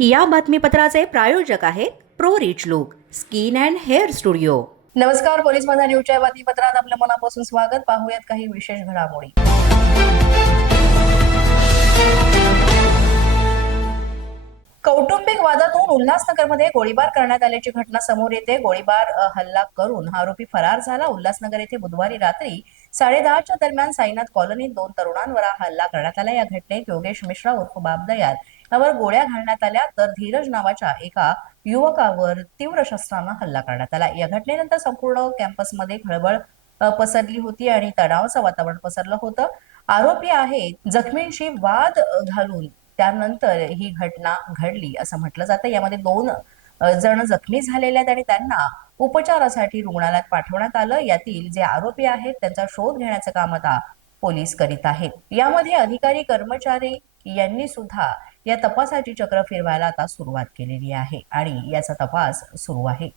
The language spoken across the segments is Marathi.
या बातमीपत्राचे प्रायोजक आहेत pro rich look skin and hair studio. नमस्कार पोलीस माझा न्यूजच्या बातमीपत्रात आपलं मनापासून स्वागत. पाहूयात काही विशेष घडामोडी. कौटुंबिक वादातून उल्हासनगरमध्ये गोळीबार करण्यात आल्याची घटना समोर येते. गोळीबार हल्ला करून हा आरोपी फरार झाला. उल्हासनगर येथे बुधवारी रात्री साडेदहाच्या दरम्यान साईनाथ कॉलनीत दोन तरुणांवर हा हल्ला करण्यात आला. या घटनेत योगेश मिश्रा उर्फ बाबदयाल त्यावर गोळ्या घालण्यात आल्या तर धीरज नावाच्या एका युवकावर तीव्र शस्त्रानं हल्ला करण्यात आला. या घटनेनंतर संपूर्ण कॅम्पसमध्ये खळबळ पसरली होती आणि तणावाचं वातावरण पसरलं होतं. आरोपी आहेत जखमींशी वाद घालून त्यानंतर ही घटना घडली असं म्हटलं जातं. यामध्ये दोन जण जखमी झालेले आहेत आणि त्यांना उपचारासाठी रुग्णालयात पाठवण्यात आलं. यातील जे आरोपी आहेत त्यांचा शोध घेण्याचं काम आता पोलीस करीत आहेत. यामध्ये अधिकारी कर्मचारी यांनी सुद्धा या तपासाची चक्र फिरवायला आता सुरुवात केलेली आहे आणि याचा तपास सुरू आहे.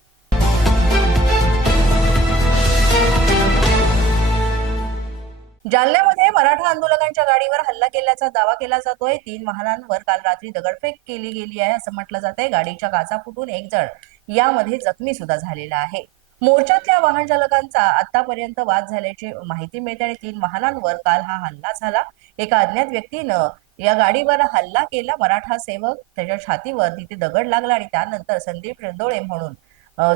जालन्यामध्ये मराठा आंदोलकांच्या गाडीवर हल्ला केल्याचा दावा केला जातोय. तीन वाहनांवर काल रात्री दगडफेक केली गेली आहे असं म्हटलं जात आहे गाडीच्या काचा फुटून एक जण यामध्ये जखमी सुद्धा झालेला आहे. मोर्चातल्या वाहन चालकांचा आतापर्यंत वाद झाल्याची माहिती मिळते आणि तीन वाहनांवर काल हा हल्ला झाला. एका अज्ञात व्यक्तीनं या गाडीवर हल्ला केला मराठा सेवक. त्याच्या छातीवर तिथे दगड लागला आणि त्यानंतर संदीप रेंदोळे म्हणून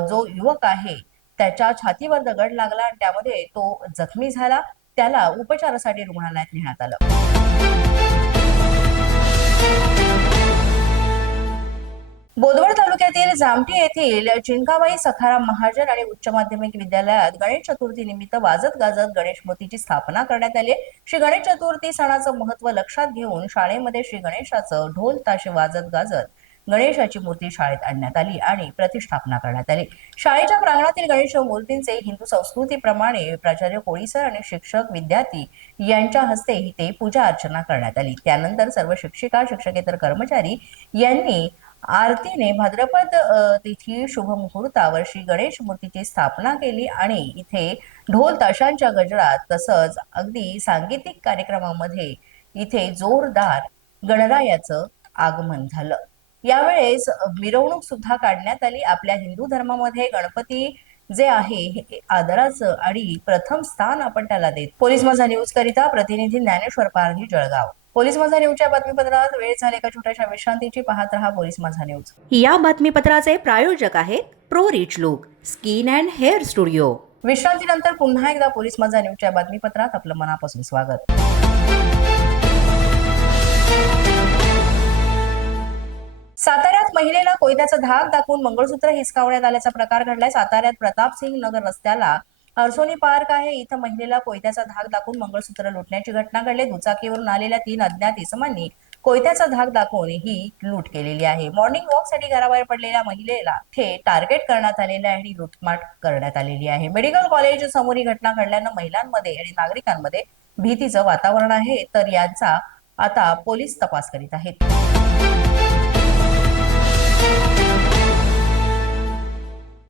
जो युवक आहे त्याच्या छातीवर दगड लागला आणि त्यामध्ये तो जखमी झाला. त्याला उपचारासाठी रुग्णालयात नेण्यात आलं. बोदवड तालुक्यातील जामठी येथील चिंकाबाई सखाराम महाजन आणि उच्च माध्यमिक विद्यालयात गणेश चतुर्थी निमित्त वाजत गाजत गणेश मूर्तीची स्थापना करण्यात आली. श्री गणेश चतुर्थी सणाचं महत्त्व लक्षात घेऊन शाळेमध्ये श्री गणेशाचं ढोल ताशे वाजत गाजत गणेशाची मूर्ती शाळेत आणण्यात आली आणि प्रतिष्ठापना करण्यात आली. शाळेच्या प्रांगणातील गणेश मूर्तींचे हिंदू संस्कृतीप्रमाणे प्राचार्य कोळीसर आणि शिक्षक विद्यार्थी यांच्या हस्ते ते पूजा अर्चना करण्यात आली. त्यानंतर सर्व शिक्षिका शिक्षकेतर कर्मचारी यांनी आरतीने भाद्रपद तिथी शुभ मुहूर्तावर श्री गणेश मूर्तीची स्थापना केली आणि इथे ढोल ताशांच्या गजरात तसंच अगदी सांगीतिक कार्यक्रमामध्ये इथे जोरदार गणरायाचं आगमन झालं. यावेळेस मिरवणूक सुद्धा काढण्यात आली. आपल्या हिंदू धर्मामध्ये गणपती जे आहे हे आदराचं आणि प्रथम स्थान आपण त्याला देत पोलीस माझा न्यूज करिता प्रतिनिधी ज्ञानेश्वर पारधी जळगाव. पोलीस माझा न्यूजच्या बातमीपत्रात वेळ झाले एका छोट्याशा विश्रांतीची पाहत रहा पोलीस माझा न्यूज या बातमीपत्राचे प्रायोजक आहेत pro rich look skin and hair studio. विश्रांतीनंतर पुन्हा एकदा पोलीस माझा न्यूजच्या बातमीपत्रात आपलं मनापासून स्वागत. साताऱ्यात महिलेला कोयत्याचा धाक दाखवून मंगळसूत्र हिसकावण्यात आल्याचा प्रकार घडलाय. साताऱ्यात प्रताप सिंग नगर रस्त्याला अर्सोनी पार्क आहे. इथं महिलेला कोयत्याचा धाक दाखवून मंगळसूत्र लुटण्याची घटना घडली. दुचाकीवरून आलेल्या तीन अज्ञात इसमांनी कोयत्याचा धाक दाखवून ही लूट केलेली आहे. मॉर्निंग वॉकसाठी घराबाहेर पडलेल्या महिलेला थे टार्गेट करण्यात आलेलं आहे आणि लुटमाट करण्यात आलेली आहे. मेडिकल कॉलेज समोर ही घटना घडल्यानं महिलांमध्ये आणि नागरिकांमध्ये भीतीचं वातावरण आहे. तर यांचा आता पोलीस तपास करीत आहेत.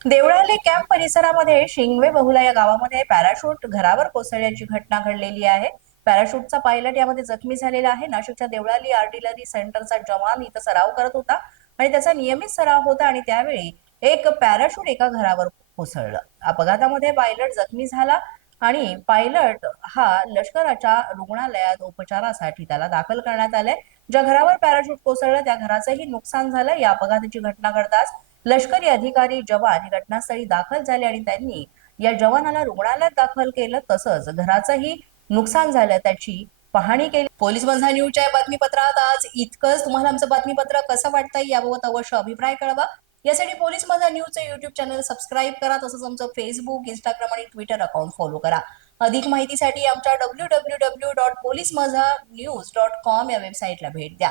देवळाले कॅम्प परिसरामध्ये शिंगवे बहुला या गावामध्ये पॅराशूट घरावर कोसळल्याची घटना घडलेली आहे. पॅराशूटचा पायलट यामध्ये जखमी झालेला आहे. नाशिकच्या देवळाली आर्टिलरी सेंटरचा जवान इथं सराव करत होता आणि त्याचा नियमित सराव होता आणि त्यावेळी एक पॅराशूट एका घरावर कोसळलं. अपघातामध्ये पायलट जखमी झाला आणि पायलट हा लष्कराच्या रुग्णालयात उपचारासाठी त्याला दाखल करण्यात आलंय. ज्या घरावर पॅराशूट कोसळलं त्या घराचंही नुकसान झालं. या अपघाताची घटना घडताच लष्करी अधिकारी जवान हे घटनास्थळी दाखल झाले आणि त्यांनी या जवानाला रुग्णालयात दाखल केलं. तसंच घराचंही नुकसान झालं. त्याची पाहणी केली. पोलीस बंधा न्यूजच्या बातमीपत्रात आज इतकंच. तुम्हाला आमचं बातमीपत्र कसं वाटतंय याबाबत अवश्य अभिप्राय कळवा. यासाठी पोलीस माझा न्यूजचं युट्यूब चॅनल सबस्क्राईब करा. तसंच आमचं फेसबुक इंस्टाग्राम आणि ट्विटर अकाउंट फॉलो करा. अधिक माहितीसाठी आमच्या W W W dot police माझा न्यूज डॉट कॉम या वेबसाईटला भेट द्या.